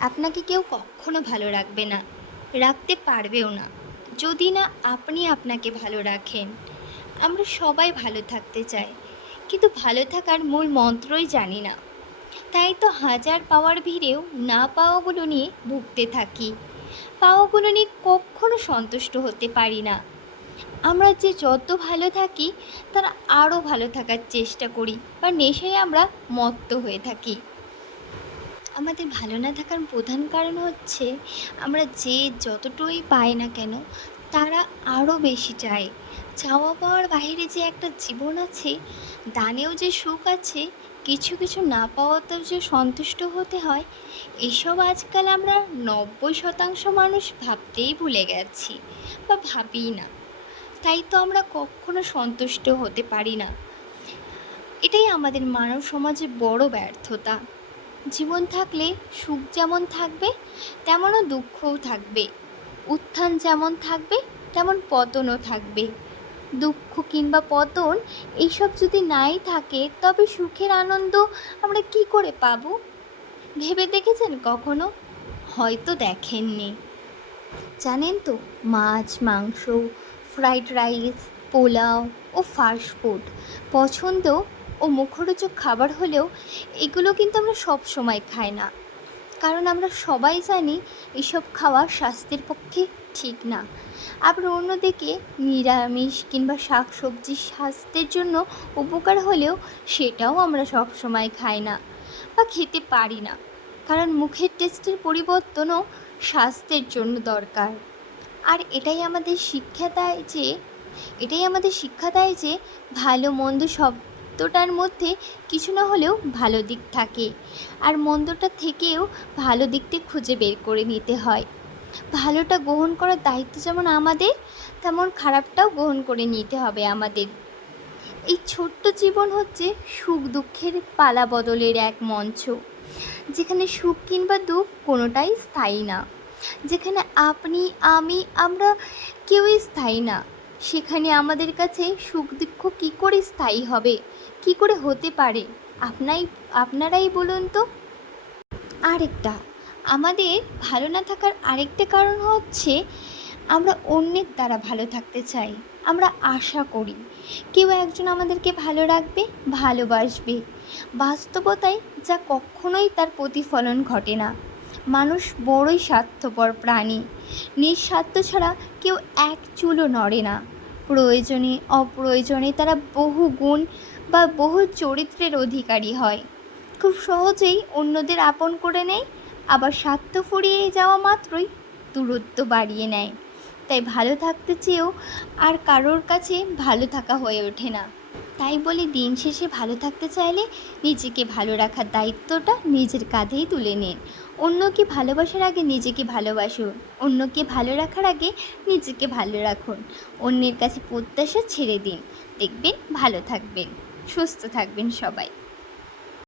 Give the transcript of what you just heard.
আপনাকে কেউ কখনো ভালো রাখবে না, রাখতে পারবেও না। যদি না আপনি আপনাকে ভালো রাখেন, আমরা সবাই ভালো থাকতে চাই। কিন্তু ভালো থাকার মূল মন্ত্রই জানি না। তাই তো হাজার পাওয়ার ভিড়েও না পাওয়াগুলো নিয়ে ভুগতে থাকি। পাওয়াগুলো নিয়ে কখনো সন্তুষ্ট হতে পারি না। আমরা যে যত ভালো থাকি, তারা আরও ভালো থাকার চেষ্টা করি, বা নেশায় আমরা মত্ত হয়ে থাকি। আমাদের ভালো না থাকার প্রধান কারণ হচ্ছে আমরা যে যতটুকুই পাই না কেন, তারা আরও বেশি চায়। চাওয়া পাওয়ার বাইরে যে একটা জীবন আছে, দানেও যে সুখ আছে, কিছু কিছু না পাওয়াতেও যে সন্তুষ্ট হতে হয়, এসব আজকাল আমরা নব্বই শতাংশ মানুষ ভাবতেই ভুলে গেছি বা ভাবি না। তাই তো আমরা কখনো সন্তুষ্ট হতে পারি না। এটাই আমাদের মানব সমাজের বড় ব্যর্থতা। জীবন থাকলে সুখ যেমন থাকবে, তেমনও দুঃখও থাকবে। উত্থান যেমন থাকবে, তেমন পতনও থাকবে। দুঃখ কিংবা পতন, এইসব যদি নাই থাকে, তবে সুখের আনন্দ আমরা কি করে পাবো? ভেবে দেখেছেন কখনো? হয়তো দেখেননি। জানেন তো, মাছ, মাংস, ফ্রাইড রাইস, পোলাও ও ফাস্ট ফুড পছন্দ ও মুখরোচক খাবার হলেও এগুলো কিন্তু আমরা সব সময় খাই না। কারণ আমরা সবাই জানি এসব খাওয়া স্বাস্থ্যের পক্ষে ঠিক না। আবার অন্যদিকে নিরামিষ কিংবা শাক সবজি স্বাস্থ্যের জন্য উপকার হলেও সেটাও আমরা সব সময় খাই না বা খেতে পারি না। কারণ মুখের টেস্টের পরিবর্তনও স্বাস্থ্যের জন্য দরকার। আর এটাই আমাদের শিক্ষা দেয় যে, এটাই আমাদের শিক্ষা দেয় যে ভালো মন্দ শব্দটার মধ্যে কিছু না হলেও ভালো দিক থাকে। আর মন্দটা থেকেও ভালো দিকটি খুঁজে বের করে নিতে হয়। ভালোটা গ্রহণ করার দায়িত্ব যেমন আমাদের, তেমন খারাপটাও গ্রহণ করে নিতে হবে আমাদের। এই ছোট্ট জীবন হচ্ছে সুখ দুঃখের পালা বদলের এক মঞ্চ, যেখানে সুখ কিংবা দুঃখ কোনোটাই স্থায়ী না, যেখানে আপনি, আমি, আমরা কেউই স্থায়ী না। সেখানে আমাদের কাছে সুখ দুঃখ কী করে স্থায়ী হবে? কী করে হতে পারে? আপনাই, আপনারাই বলুন তো। আরেকটা, আমাদের ভালো না থাকার আরেকটা কারণ হচ্ছে আমরা অন্যের দ্বারা ভালো থাকতে চাই। আমরা আশা করি। কেউ একজন আমাদেরকে ভালো রাখবে, ভালোবাসবে। বাস্তবতায় যা কখনোই তার প্রতিফলন ঘটে না। মানুষ বড়ই স্বার্থপর প্রাণী। নিঃস্বার্থ ছাড়া কেউ এক চুলও নড়ে না। প্রয়োজনে, অপ্রয়োজনে তারা বহু গুণ বা বহু চরিত্রের অধিকারী হয়। খুব সহজেই অন্যদের আপন করে নেয়, আবার স্বার্থ ফুরিয়ে যাওয়া মাত্রই দূরত্ব বাড়িয়ে নেয়। তাই ভালো থাকতে চেয়েও আর কারোর কাছে ভালো থাকা হয়ে ওঠে না। তাই বলে দিন শেষে ভালো থাকতে চাইলে নিজেকে ভালো রাখার দায়িত্বটা নিজের কাঁধেই তুলে নিন। অন্যকে ভালোবাসার আগে নিজেকে ভালোবাসুন, অন্যকে ভালো রাখার আগে নিজেকে ভালো রাখুন। অন্যের কাছে প্রত্যাশা ছেড়ে দিন। দেখবেন ভালো থাকবেন, সুস্থ থাকবেন সবাই।